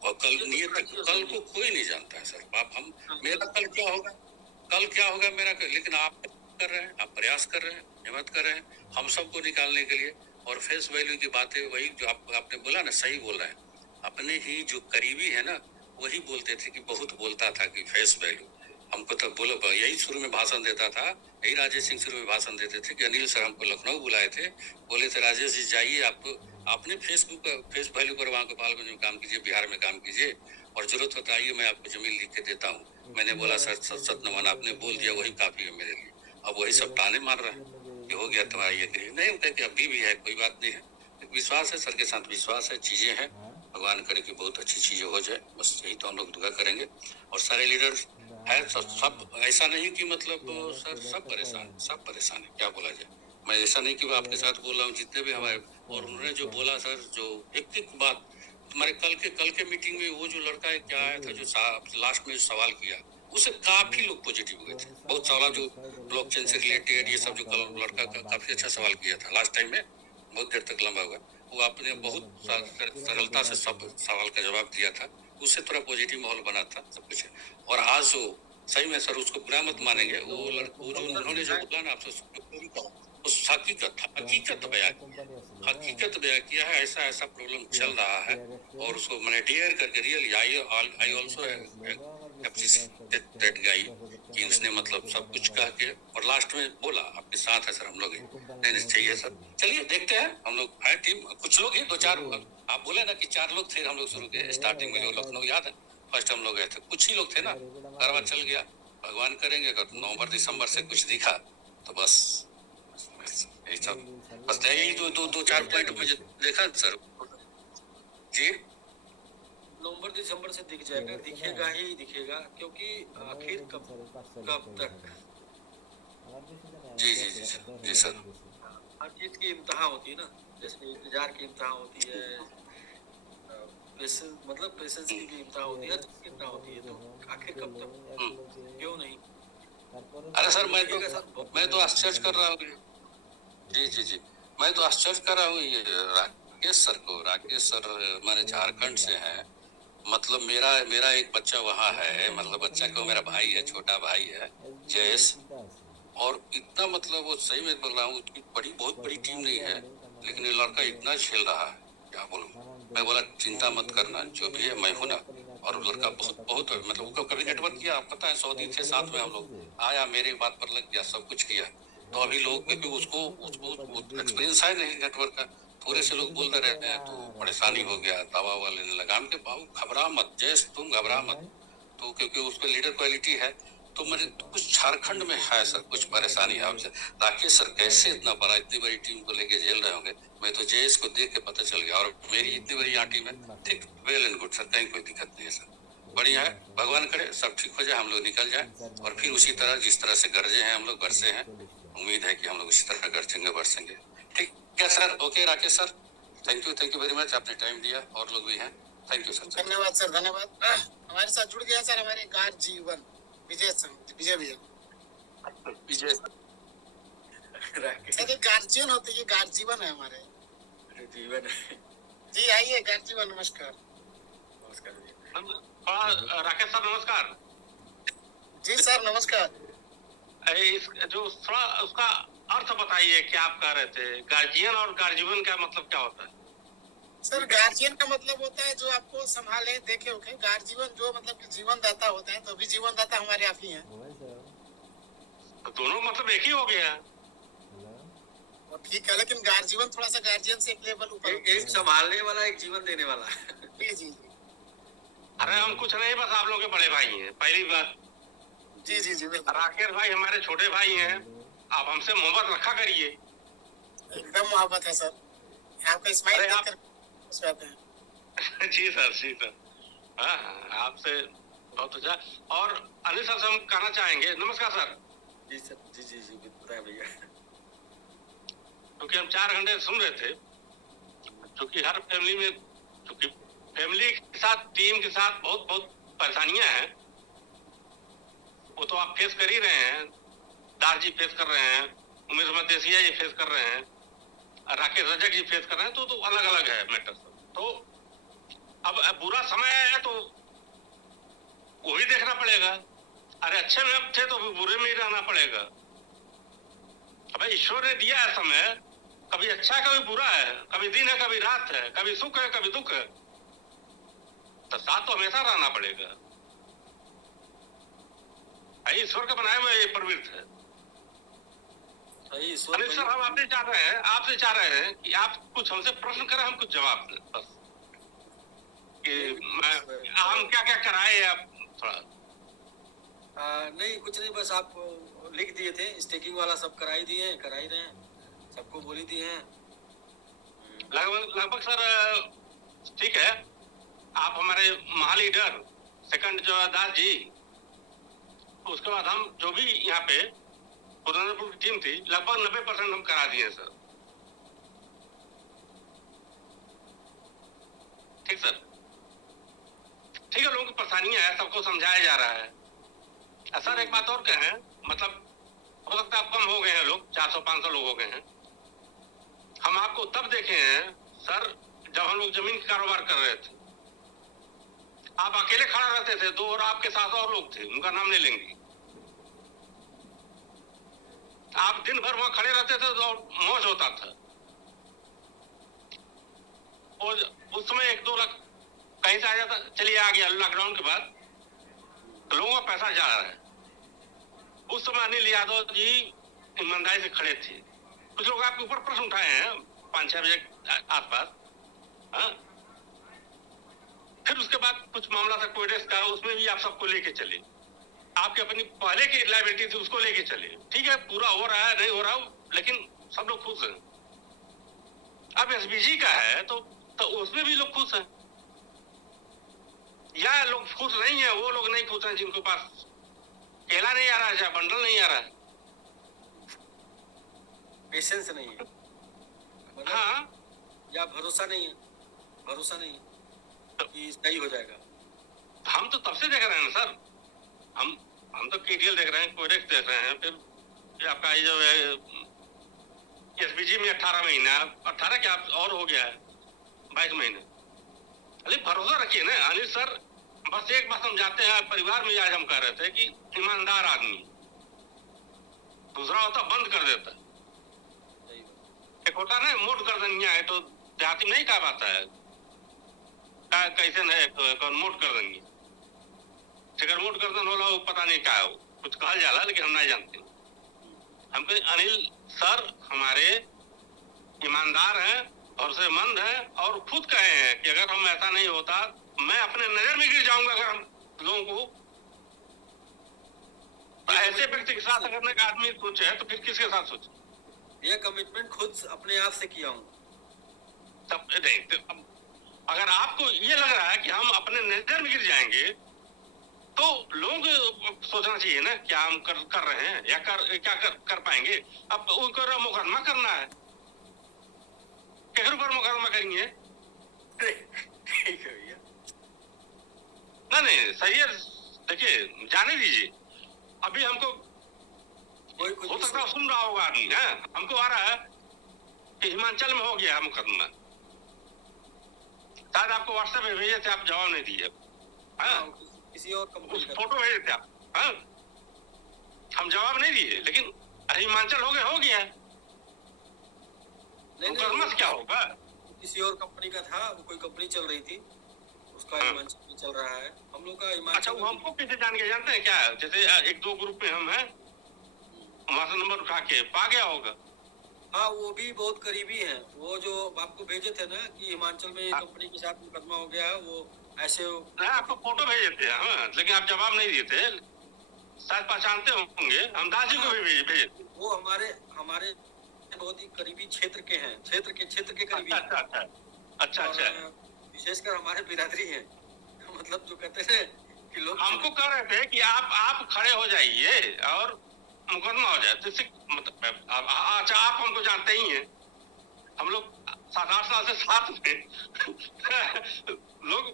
और कल को कोई नहीं जानता है सर। आप हम मेरा कल क्या होगा मेरा, लेकिन आप कर रहे हैं, आप प्रयास कर रहे हैं, हिम्मत कर रहे हैं हम सबको निकालने के लिए। और फेस वैल्यू की बातें वही जो आपने बोला ना, सही बोल रहे हैं। अपने ही जो करीबी है ना वही बोलते थे कि बहुत बोलता था कि फेस वैल्यू। हमको तब बोलो यही शुरू में भाषण देता था, यही राजेश सिंह शुरू में भाषण देते थे कि अनिल सर हमको लखनऊ बुलाए थे, बोले थे राजेश जी जाइए आप अपने फेस वैल्यू पर वहाँ गोपालगंज में काम कीजिए, बिहार में काम कीजिए, और जरूरत होता है मैं आपको जमीन लिख के देता हूँ। मैंने बोला सर सत नमन, आपने बोल दिया वही काफी है मेरे लिए। अब वही सब ताने मार रहे हैं कि हो गया तुम्हारा ये करिए नहीं होता कि अभी भी है, कोई बात नहीं है। विश्वास है सर के साथ, विश्वास है, चीजें हैं, भगवान करे कि बहुत अच्छी चीजें हो जाए, बस यही तो हम लोग दुआ करेंगे। और सारे लीडर है सब ऐसा नहीं कि मतलब सर सब परेशान है, क्या बोला जाए। मैं ऐसा नहीं कि मैं आपके साथ बोल रहा हूँ, जितने भी हमारे और उन्होंने जो बोला सर, जो एक बात तुम्हारे कल के मीटिंग में वो जो लड़का है क्या आया था जो लास्ट में सवाल किया, उससे काफी लोग पॉजिटिव हुए थे। बहुत सारा जो ब्लॉकचेन से रिलेटेड ये सब जो कल लड़का काफी अच्छा सवाल किया था लास्ट टाइम में, बहुत देर तक लंबा हुआ, वो आपने बहुत सरलता से सब सवाल का जवाब दिया था, उससे थोड़ा पॉजिटिव माहौल बना था सब कुछ। और आज वो सही में सर उसको बुरा मत मानेंगे, वो जो उन्होंने जो बोला ना आपसे उस हकीकत बयां किया है, ऐसा ऐसा प्रॉब्लम चल रहा है, और उसको मैंने डेयर करके really I also that guy कि उसने मतलब सब कुछ कह के और लास्ट में बोला आपके साथ है सर, हम लोग नहीं चाहिए सर। चलिए देखते हैं, हम लोग है टीम, कुछ लोग ही 2-4, आप बोले ना कि 4 लोग थे हम लोग शुरू के स्टार्टिंग में, जो लखनऊ याद है फर्स्ट हम लोग गए थे, कुछ ही लोग थे ना, करवा चल गया, भगवान करेंगे अगर नवंबर दिसंबर से कुछ दिखा तो बस यही सब, बस यही जो 2-4 पॉइंट मुझे देखा सर जी। नवंबर दिसंबर से दिख जाएगा, दिखेगा ही दिखेगा, क्योंकि आखिर कब तक जी जी जी सर, जी सर। हर चीज की इम्तहा होती है ना, जैसे इंतजार की इम्तहा होती है, मतलब पेशेंस की भी इम्तहा होती है, हर चीज की इम्तहा होती है, तो आखिर कब तक, क्यों नहीं। अरे सर मैं तो आश्चर्य कर रहा हूँ जी जी जी, मैं तो आश्चर्य कर रहा हूँ ये राकेश सर हमारे झारखंड से हैं, मतलब मेरा एक बच्चा वहाँ है, मतलब बच्चा क्यों, मेरा भाई है, छोटा भाई है जयेश, और इतना मतलब वो सही में बोल रहा हूँ, बहुत बड़ी टीम नहीं है, लेकिन ये लड़का इतना झेल रहा है, क्या बोलूं। मैं बोला चिंता मत करना, जो भी है मैं हूं ना, और लड़का बहुत मतलब उसको कभी नेटवर्क किया, पता है सऊदी थे साथ में हम लोग, आया मेरे बात पर लग गया, सब कुछ किया, तो अभी लोग क्योंकि उसको एक्सपीरियंस है नहीं नेटवर्क का, थोड़े से लोग बोलते रहते हैं तो परेशानी हो गया, दवा वाले ने लगाम के बाबू घबरा मत जयेश, तुम घबरा मत, तो क्योंकि उसपे लीडर क्वालिटी है, तो मेरे कुछ झारखंड में है सर कुछ परेशानी है आपसे। राकेश सर कैसे इतना बड़ा, इतनी बड़ी टीम को लेके झेल रहे होंगे, मैं तो जयेश को देख के पता चल गया, और मेरी इतनी बड़ी यहाँ टीम है, ठीक वेल एंड गुड सर, कहीं कोई दिक्कत नहीं है सर, बढ़िया है, भगवान करे सब ठीक हो जाए, हम लोग निकल जाए, और फिर उसी तरह जिस तरह से गरजे हैं हम लोग बरसे हैं, उम्मीद है कि हम लोग इसी तरह गरजेंगे बरसेंगे। ठीक है sir, okay Rakesh sir, thank you very much, आपने टाइम दिया, और लोग भी हैं, थैंक यू सर। धन्यवाद सर, धन्यवाद। हमारे साथ जुड़ गया सर हमारे गार्जीवन विजय सर, ये गार्जियन होते, ये गार्जीवन है हमारे जीवन है जी। आइए गार्जीवन, नमस्कार। राकेश सर नमस्कार जी सर नमस्कार। इस जो थोड़ा उसका अर्थ बताइए, क्या आप कह रहे थे, गार्जियन और गार्जियन का मतलब क्या होता है सर? गार्जियन का मतलब होता है जो आपको संभाले, देखे उखे। गार्जीवन जो मतलब कि जीवन दाता होता है, तो अभी जीवन दाता हमारे आप ही हैं। तो दोनों मतलब एक ही हो गया, और ठीक है, लेकिन गार्जीवन थोड़ा सा गार्जियन से एक लेवल ऊपर, एक संभालने वाला, एक जीवन देने वाला। जी जी। अरे हम कुछ नहीं, बस आप लोग के बड़े भाई हैं, पहली बात। जी जी जी, राकेश भाई हमारे छोटे भाई हैं, आप हमसे मोहब्बत रखा करिए। एकदम मोहब्बत है सर, आपका स्माइल देखकर खुश रहते हैं। जी सर, हाँ आपसे बहुत अच्छा। और अनिल सर से हम कहना चाहेंगे, नमस्कार सर। जी सर, जी बताए भैया। क्योंकि हम 4 घंटे सुन रहे थे, क्योंकि हर फैमिली में, क्योंकि फैमिली के साथ, टीम के साथ बहुत परेशानियां हैं, वो तो आप फेस कर ही रहे हैं, दास जी फेस कर रहे हैं, उमेश मदेसिया जी फेस कर रहे हैं, राकेश रजक जी फेस कर रहे हैं, तो अलग अलग है मैटर। तो अब बुरा समय है तो वो भी देखना पड़ेगा। अरे अच्छे में अब थे तो बुरे में ही रहना पड़ेगा। अब ईश्वर ने दिया है समय, कभी अच्छा कभी बुरा है, कभी दिन है कभी रात है, कभी सुख है कभी दुख है, तो साथ तो हमेशा रहना पड़ेगा। ईश्वर का बनाए हुए ये प्रवृत्ति है। अनिल सर, हम आपसे चाह रहे हैं कि आप कुछ हमसे प्रश्न करें, हम कुछ जवाब दें, बस कि हम क्या क्या कराए, आप थोड़ा। नहीं कुछ नहीं, बस आप लिख दिए थे, स्टेकिंग वाला सब करा ही रहे हैं, सबको बोल ही दिए हैं लगभग सर। ठीक है, आप हमारे महालीडर सेकंड जो है दास जी, उसके बाद हम जो भी यहाँ पे पुरानपुर की टीम थी, लगभग 90% हम करा दिए सर। ठीक सर, ठीक है, लोगों की परेशानियां है, सबको समझाया जा रहा है। सर एक बात और कहें, मतलब हो सकता है आप कम हो गए हैं लोग, 400-500 लोग हो गए हैं। हम आपको तब देखे हैं सर जब हम लोग जमीन का कारोबार कर रहे थे, आप अकेले खड़ा रहते थे, 2 और आपके साथ और लोग थे, उनका नाम ले लेंगे। आप दिन भर वहां खड़े रहते थे तो मौज होता था। और उस समय 1-2 लाख कहीं से आ जाता, चलिए आ गया लॉकडाउन के बाद, तो लोगों का पैसा जा रहा है। उस समय अनिल यादव जी ईमानदारी से खड़े थे। कुछ लोग आपके ऊपर प्रश्न उठाए हैं 5-6 बजे आसपास, हाँ। फिर उसके बाद कुछ मामला था कोविडेक्स का, उसमें भी आप सबको लेके चले, आपके अपनी पहले की लाइबिलिटी थी उसको लेके चले। ठीक है, पूरा हो रहा है नहीं हो रहा, लेकिन सब लोग खुश हैं। अब एसबीजी का है तो उसमें भी लोग खुश हैं, या लोग खुश नहीं है, वो लोग नहीं खुश हैं जिनको पास केला नहीं आ रहा है या बंडल नहीं आ रहा है, पेशेंस नहीं है, मतलब हाँ। या भरोसा नहीं है, भरोसा नहीं है कि सही हो जाएगा। हम तो तब से देख रहे हैं ना सर, हम तो केटीएल देख रहे हैं, कोडेक्स देख रहे हैं, फिर आपका ये जो है एसबीजी में 18 महीना, 18 क्या और हो गया है 22 महीने। अरे भरोसा रखिए ना अनिल सर, बस एक बात समझाते हैं परिवार में, आज हम कह रहे थे कि ईमानदार आदमी, दूसरा होता बंद कर देता। एक होता ना मोट गर्दनिया है तो देहाती नहीं कहा पाता है, कैसे नहीं कौन मोट गर्दनिया, अगर मोट गर्दन होला वो पता नहीं क्या हो, कुछ कहा जाला लेकिन हम नहीं जानते। हमको अनिल सर हमारे ईमानदार हैं, भरोसेमंद हैं, और खुद कहे हैं कि अगर हम ऐसा नहीं होता मैं अपने नजर में गिर जाऊंगा अगर हम लोगों को। तो ऐसे व्यक्ति के साथ अगर एक आदमी सोचे तो फिर किसके साथ सोचे? ये कमिटमेंट खुद अपने आप से किया हूँ। तब नहीं तो अगर आपको ये लग रहा है कि हम अपने नजर में गिर जाएंगे तो लोग सोचना चाहिए ना क्या हम कर रहे हैं या क्या कर पाएंगे। अब उनको मुकदमा करना है, केकरो पर मुकदमा करेंगे? ठीक है भैया, नहीं सही है, देखिए जाने दीजिए। अभी हमको कोई कुछ हो सकता है सुन रहा होगा आदमी, है हमको आ रहा है कि हिमाचल में हो गया मुकदमा, शायद आपको व्हाट्सएप में भेजे थे, आप जवाब नहीं दिए, किसी और कंपनी का फोटो भेजे थे आप, हाँ? हम जवाब नहीं दिए, लेकिन हिमाचल हो गया मुकदमा से क्या होगा? किसी और कंपनी का था, वो कोई कंपनी चल रही थी, उसका हाँ। हिमाचल में चल रहा है। हम लोग का अच्छा, हिमाचल वो हमको कैसे जान के जानते हैं क्या? जैसे 1-2 ग्रुप में हम हैं, वहां से नंबर उठा के पा गया होगा। हाँ, वो भी बहुत करीबी हैं। वो जो आपको भेजे थे ना कि हिमाचल में हाँ। कंपनी के साथ मुकदमा हो गया है, वो ऐसे नहीं, आपको फोटो भेजे थे, हाँ, लेकिन आप जवाब नहीं दिए थे, शायद पहचानते होंगे, हम दास जी को भी भेजे थे। वो हमारे बहुत ही करीबी क्षेत्र के हैं, क्षेत्र के करीबी हैं। अच्छा। और विशेषकर हमारे बिरादरी हैं, मतलब जो कहते हैं कि लोग हमको कह रहे थे कि आप खड़े हो जाइए और मुकदमा हो जाए, तो इससे मतलब अच्छा, आप हमको जानते ही हैं, हम लोग 7-8 साल से साथ में लोग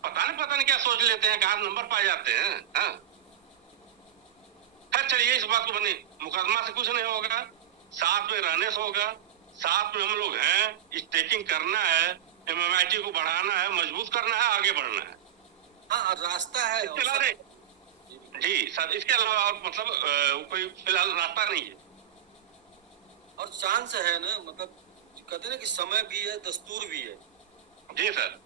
पता नहीं क्या सोच लेते हैं, कहाँ नंबर पाए जाते हैं, हाँ? खैर चलिए, इस बात को बने, मुकदमा से कुछ नहीं होगा, साथ में रहने से होगा, साथ में हम लोग हैं, स्टेकिंग करना है, एमएमआईटी को बढ़ाना है, मजबूत करना है, आगे बढ़ना है। हाँ, रास्ता है जी सर, इसके अलावा और मतलब कोई फिलहाल रास्ता नहीं है और चांस है ना, मतलब कहते हैं ना कि समय भी है, दस्तूर भी है जी सर,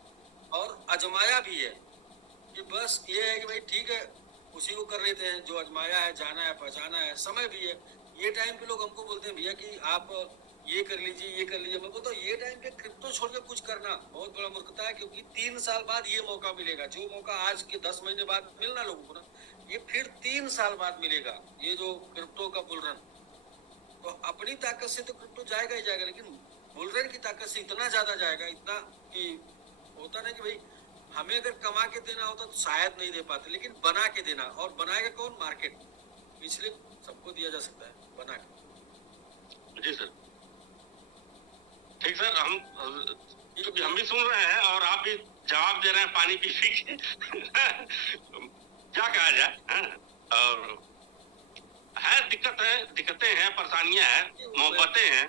और अजमाया भी है कि बस ये है कि भाई ठीक है, उसी को कर लेते हैं जो अजमाया है, जाना है, पहचाना है। समय भी है, ये टाइम पे लोग हमको बोलते हैं भैया कि आप ये कर लीजिए। मैं बोलता हूँ ये टाइम पे क्रिप्टो छोड़ के कुछ करना बहुत बड़ा मूर्खता है, क्योंकि 3 साल बाद ये मौका मिलेगा, जो मौका आज के 10 महीने बाद मिलना लोगों को ना, ये फिर 3 साल बाद मिलेगा, ये जो क्रिप्टो का बुल रन। तो अपनी ताकत से तो क्रिप्टो जाएगा ही जाएगा, लेकिन बुल रन की ताकत से इतना ज्यादा जाएगा, इतना कि होता ना कि भाई हमें अगर कमा के देना होता तो शायद नहीं दे पाते, लेकिन बना के देना, और बनाएगा कौन? मार्केट। इसलिए सबको दिया जा सकता है बना के। जी सर, ठीक सर, हम भी सुन रहे हैं और आप भी जवाब दे रहे हैं पानी पी के क्या कहा जाए, और है दिक्कतें हैं, परेशानियां हैं, मोहब्बतें हैं,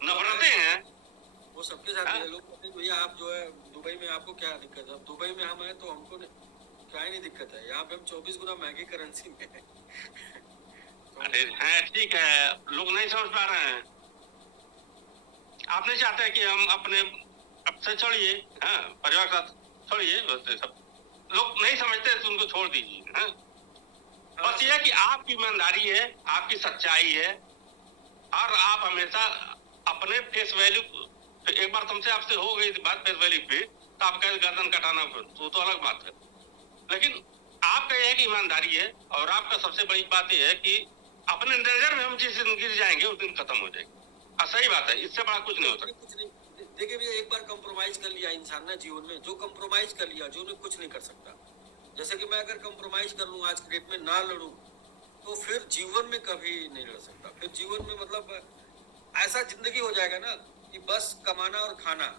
नफरतें हैं। वो सबके साथ है। लोग कहते हैं भैया आप जो है दुबई में, आपको क्या दिक्कत है? अब दुबई में हम हैं तो हमको क्या ही नहीं दिक्कत है, यहाँ पे हम 24 गुना महंगी करेंसी में है तो अरे हैं, ठीक है, लोग नहीं समझ पा रहे हैं। आप नहीं चाहते कि हम अपने अब से छोड़िए, हाँ, परिवार के साथ छोड़िए, बस ये सब लोग नहीं समझते तो उनको छोड़ दीजिए, हाँ। बस ये है कि आपकी ईमानदारी है, आपकी सच्चाई है, और आप हमेशा अपने फेस वैल्यू, एक बार तुमसे आपसे हो गई थी बात फेस वैल्यू पे, तो आप कहे गर्दन कटाना, तो अलग बात है। लेकिन आपका यह है कि ईमानदारी है, और आपका सबसे बड़ी बात यह है कि अपने नजर में हम जिस दिन गिर जाएंगे उस दिन खत्म हो जाएगी। सही बात है, इससे बड़ा कुछ नहीं होता। कुछ नहीं, देखिए भैया, एक बार कंप्रोमाइज कर लिया इंसान ने जीवन में, जो कंप्रोमाइज कर लिया जो कुछ नहीं कर सकता। जैसे कि मैं अगर कंप्रोमाइज कर लूँ आज के डेट में, ना लड़ूं, तो फिर जीवन में कभी नहीं लड़ सकता। फिर जीवन में मतलब ऐसा जिंदगी हो जाएगा ना कि बस कमाना और खाना,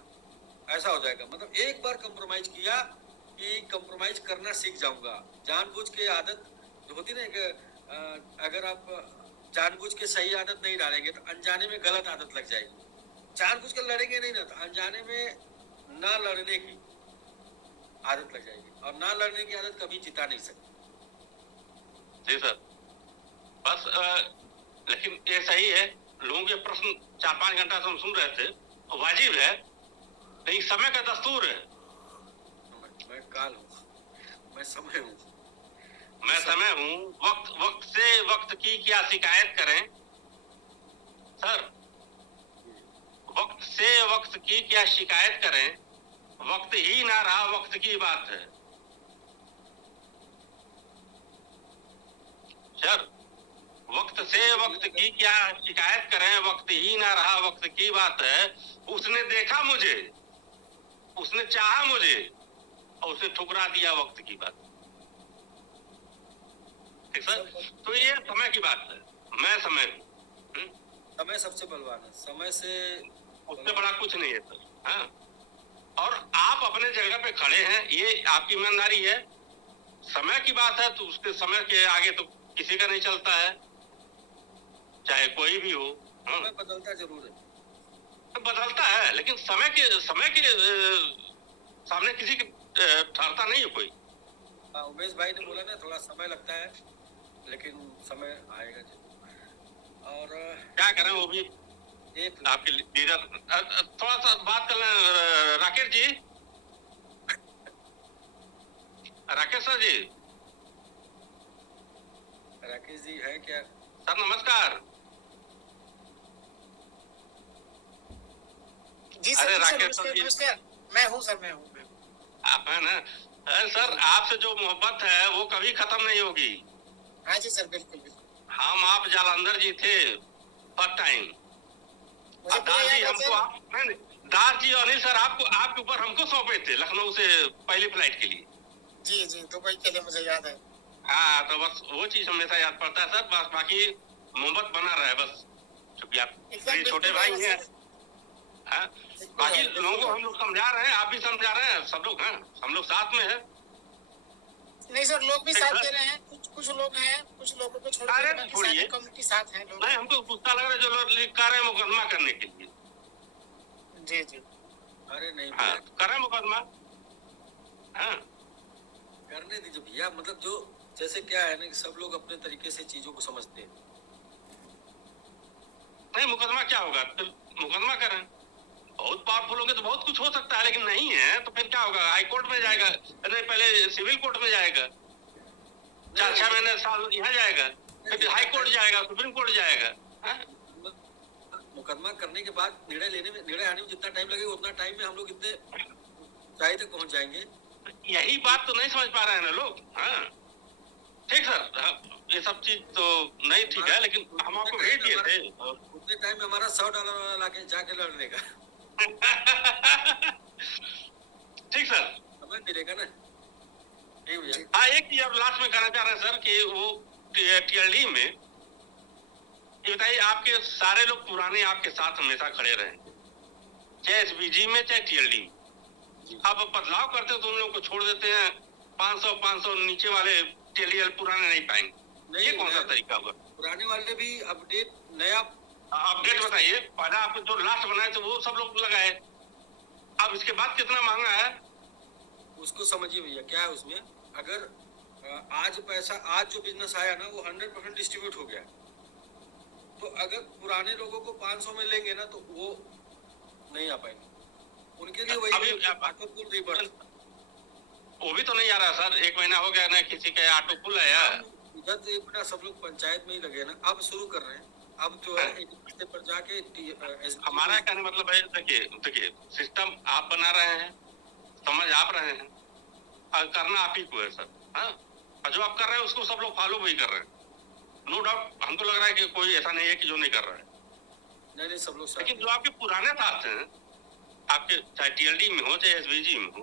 ऐसा हो जाएगा। मतलब एक बार कंप्रोमाइज किया कि कंप्रोमाइज करना सीख जाऊंगा। जानबूझ के आदत जो होती ना कि अगर आप जानबूझ के सही आदत नहीं डालेंगे तो अनजाने में गलत आदत लग जाएगी। जानबूझ के लड़ेंगे नहीं ना तो अनजाने में ना लड़ने की आदत लग जाएगी, और ना लड़ने की आदत कभी जिता नहीं सकती। जी सर, बस लेकिन ये सही है, लोगों के प्रश्न 4-5 घंटा से हम सुन रहे थे, वाजिब है, लेकिन समय का दस्तूर है। मैं काल हूँ, मैं समय हूँ, मैं समय हूँ। वक्त से वक्त की क्या शिकायत करें सर, वक्त से वक्त की क्या शिकायत करें, वक्त ही ना रहा वक्त की बात है सर। वक्त से वक्त की क्या शिकायत करें, वक्त ही ना रहा वक्त की बात है। उसने देखा मुझे, उसने चाहा मुझे, और उसने ठुकरा दिया वक्त की बात। ठीक सर, तो ये समय की बात है, मैं समय हूँ। समय सबसे बलवान है, समय से उससे बड़ा कुछ नहीं है सर, हाँ। और आप अपने जगह पे खड़े हैं, ये आपकी ईमानदारी है। समय की बात है तो उसके समय के आगे तो किसी का नहीं चलता है, चाहे कोई भी हो। समय बदलता जरूर है, तो बदलता है, लेकिन समय के सामने किसी की ठहरता नहीं है कोई। उमेश भाई ने बोला ना थोड़ा समय लगता है, लेकिन समय आएगा जरूर। और क्या करें, वो भी एक आपके लीडर। थोड़ा सा बात कर लें राकेश जी, राकेश सर जी। राकेश जी है क्या? सर नमस्कार। जी सर, अरे जी सर, राकेश सर जी, नमस्कार। मैं हूँ सर, मैं हूँ। आप है ना। अरे सर, आपसे जो मोहब्बत है वो कभी खत्म नहीं होगी। हाँ जी सर, बिल्कुल बिल्कुल। हम आप जालंधर जी थे फर्स्ट टाइम, मुझे पूरा दास जी याद है हमको सर। नहीं, दास जी और अनिल सर आपके ऊपर हमको सौंपे थे लखनऊ से पहली फ्लाइट के लिए। जी जी, दुबई के लिए मुझे याद है। हाँ, तो बस वो चीज हमेशा याद पड़ता है सर। बस बाकी मोहब्बत बना रहे बस, क्योंकि आप मेरे छोटे भाई हैं। हाँ, बाकी लोगों को हम लोग समझा रहे हैं, आप भी समझा रहे हैं, सब लोग हैं, हम लोग साथ में हैं। नहीं सर, लोग भी साथ दे रहे हैं, कुछ लोग हैं, कुछ लोगों को छोड़ अरे के बाकी सारी कम्युनिटी साथ है लोग। नहीं, हमको गुस्सा लग रहा है जो लोग कर रहे हैं मुकदमा करने के लिए। जी जी। अरे नहीं हाँ, करें मुकदमा, हाँ। करने दीजिए भैया। मतलब जो जैसे क्या है ना कि सब लोग अपने तरीके से चीजों को समझते हैं। नहीं, मुकदमा क्या होगा, तो मुकदमा करें। बहुत पावरफुल होंगे तो बहुत कुछ हो सकता है, लेकिन नहीं है तो फिर क्या होगा, हाई कोर्ट में जाएगा, नहीं पहले सिविल कोर्ट में जाएगा, 4-6 महीने साल यहाँ जाएगा, फिर हाई कोर्ट जाएगा, सुप्रीम कोर्ट जाएगा। मुकदमा करने के बाद निर्णय आने में जितना टाइम लगेगा उतना टाइम में हम लोग इतने ऊंचाई तक पहुंच जाएंगे। यही बात तो नहीं समझ पा रहे हैं ना लोग। हाँ ठीक सर, ये सब चीज तो नहीं ठीक है, लेकिन हम आपको भेज दिए थे। उतने टाइम में हमारा $100 वाला लाके जाके लड़ लेगा। ठीक सर, समझ मिलेगा ना। ठीक भैया। हाँ, एक चीज अब लास्ट में कहना चाह रहे हैं सर कि वो टीएलडी में ये बताइए, आपके सारे लोग पुराने आपके साथ हमेशा खड़े रहे, चाहे एसबीजी में चाहे टीएलडी में। अब बदलाव करते हो तो उन लोगों को छोड़ देते हैं, 500 नीचे वाले टीएलडी पुराने नहीं पाएंगे। ये कौन सा तरीका होगा? पुराने वाले भी अपडेट नया अपडेट बताइए। पहले आप जो लास्ट बनाए थे वो सब लोग लगाए, अब इसके बाद कितना महंगा है उसको समझिए भैया। क्या है उसमें, अगर आज जो बिजनेस आया ना वो 100% डिस्ट्रीब्यूट हो गया, तो अगर पुराने लोगों को 500 में लेंगे ना तो वो नहीं आ पाएंगे, उनके लिए वही अभी ऑटो पुल रिवर्स। वो भी तो नहीं आ रहा सर, 1 महीना हो गया ना, किसी का ऑटो फुल है यार। इधर तो एक महीना सब लोग पंचायत में ही लगे ना, अब शुरू कर रहे हैं, अब जो है एक रास्ते पर जाके हमारा कहने मतलब है, देखिए सिस्टम आप बना रहे हैं, समझ आप रहे हैं, और करना आप ही को है सर। हाँ, और जो आप कर रहे हैं उसको सब लोग फॉलो भी कर रहे हैं, नो डाउट। हमको लग रहा है कि कोई ऐसा नहीं है कि जो नहीं कर रहा है, नहीं सब लोग। लेकिन जो आपके पुराने साथ हैं, आपके चाहे टीएलडी में हो चाहे एसबीजी में हो,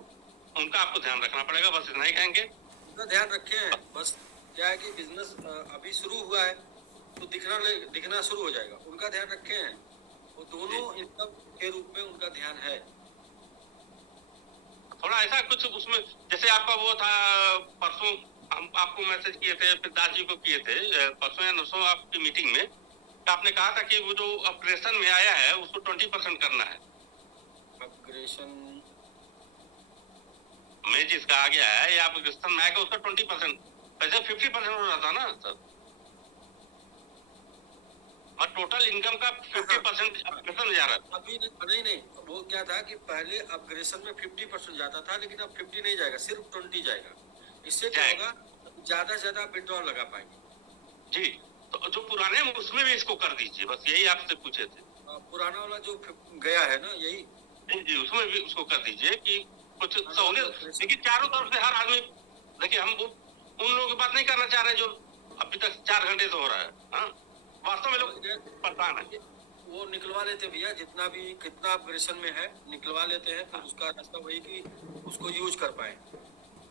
उनका आपको ध्यान रखना पड़ेगा, बस इतना ही कहेंगे। उनका ध्यान रखे हैं, बस क्या है कि बिजनेस अभी शुरू हुआ है तो दिखना शुरू हो जाएगा, उनका ध्यान रखे हैं, वो दोनों इनकम के रूप में उनका ध्यान है। थोड़ा ऐसा कुछ उसमें, जैसे आपका वो था परसों, हम आपको मैसेज किए थे, पिताजी जी को किए थे परसों या नरसों आपकी मीटिंग में, तो आपने कहा था कि वो जो ऑपरेशन में आया है उसको 20% करना है। अपग्रेशन में जिसका आ गया है या ऑपरेशन में आएगा उसका 20%, वैसे 50% हो रहा था ना सर, और टोटल इनकम का 50% ऑपरेशन जा रहा था। अभी नहीं, वो क्या था कि पहले अपग्रेशन में 50% जाता था, लेकिन अब 50 नहीं जाएगा, सिर्फ 20 जाएगा। इससे क्या होगा, ज्यादा से ज्यादा विड्रॉल लगा पाएंगे। जी, तो जो पुराने में उसमें भी इसको कर दीजिए, बस यही आपसे पूछे थे। पुराना वाला जो गया है ना, यही जी उसमें भी उसको कर दीजिए कि कुछ सहूलियत। लेकिन चारों तरफ से हर आदमी, देखिए हम उन लोगों की बात नहीं करना चाह रहे जो अभी तक 4 घंटे से हो रहा है। हाँ, वास्तव में लोग परेशान है। वो निकलवा लेते भैया, जितना भी कितना अपग्रेशन में है निकलवा लेते हैं, फिर उसका रास्ता वही कि उसको यूज कर पाए।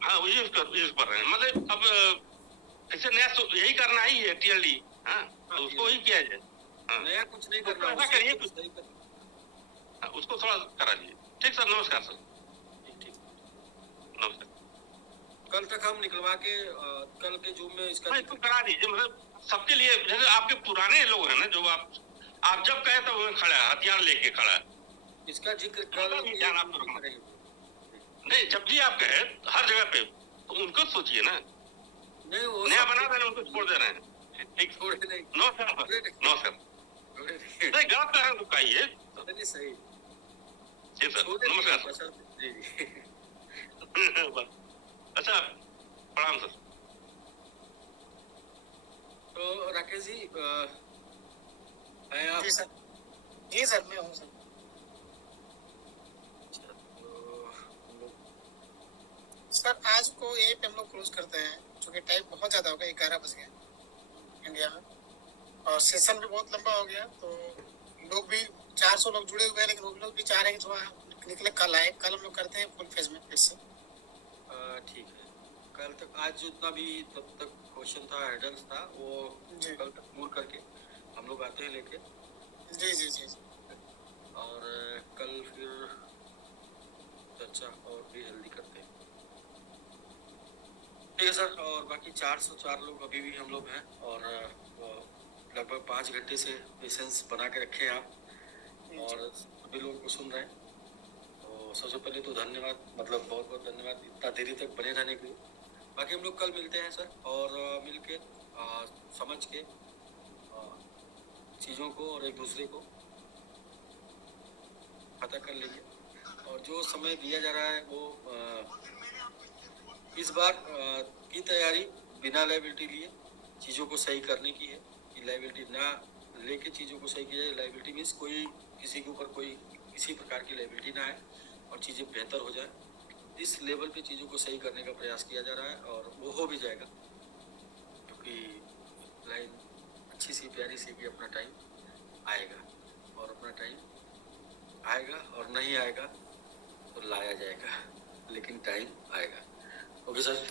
हाँ, वो यूज कर रहे हैं, मतलब अब इसे नया यही करना ही है टीएलडी। हाँ, तो उसको ही किया जाए। हाँ, नया कुछ नहीं करना, ऐसा करिए कुछ, सही कर। उसको थोड़ा करा दीजिए। ठीक सर, नमस्कार सर। ठीक नमस्कार। कल तक हम निकलवा के कल के जूम में इसका इसको करा दीजिए, मतलब सबके लिए। जैसे आपके पुराने लोग हैं ना, जो आप जब कहे तब वो खड़ा है, हथियार लेके खड़ा है। इसका जिक्र कल ध्यान आप करेंगे नहीं, जब भी आप कहे हर जगह पे, तो उनको सोचिए ना, नहीं वो नया बना रहे हैं, उनको छोड़ दे रहे हैं। ठीक, छोड़े नहीं, नमस्कार सर। नमस्कार। नहीं, गलत कह रहे हैं तो कहिए। नहीं सही, जी सर, नमस्कार सर। जी अच्छा, प्रणाम सर। तो राकेश जी हैं आप? जी सर मैं हूँ सर। सर आज को यही पे हम लोग क्लोज करते हैं, क्योंकि टाइम बहुत ज्यादा हो गया, 11 बज गया इंडिया में, और सेशन भी बहुत लंबा हो गया। तो लोग भी 400 लोग जुड़े हुए हैं, लेकिन वो लोग भी चाह रहे हैं कि थोड़ा निकले, कल आए। कल हम लोग करते हैं फुल फेज में फिर से। ठीक है, कल तक आज जितना भी तब तक क्वेश्चन था, हेडर्स था, वो कल तक मूव करके हम लोग आते हैं लेके। जी जी जी, और कल फिर चर्चा और भी हेल्दी करते हैं। ठीक है सर। और बाकी 404 लोग अभी भी हम लोग हैं, और लगभग 5 घंटे से पेशेंस बना के रखे हैं आप, और सभी लोगों को सुन रहे हैं। तो सबसे पहले तो धन्यवाद, मतलब बहुत बहुत धन्यवाद इतना देरी तक बने रहने के लिए। बाकी हम लोग कल मिलते हैं सर, और मिल के समझ के चीज़ों को और एक दूसरे को पता कर लेंगे। और जो समय दिया जा रहा है वो इस बार की तैयारी बिना लायबिलिटी लिए चीज़ों को सही करने की है, कि लायबिलिटी ना लेके चीज़ों को सही किया जाए। लायबिलिटी मीन्स कोई किसी के ऊपर कोई किसी प्रकार की लायबिलिटी ना आए और चीज़ें बेहतर हो जाए। इस लेवल पे चीज़ों को सही करने का प्रयास किया जा रहा है, और वो हो भी जाएगा, क्योंकि लाइन अच्छी सी प्यारी सी कि अपना टाइम आएगा, और अपना टाइम आएगा, और नहीं आएगा तो लाया जाएगा, लेकिन टाइम आएगा। Okay sir.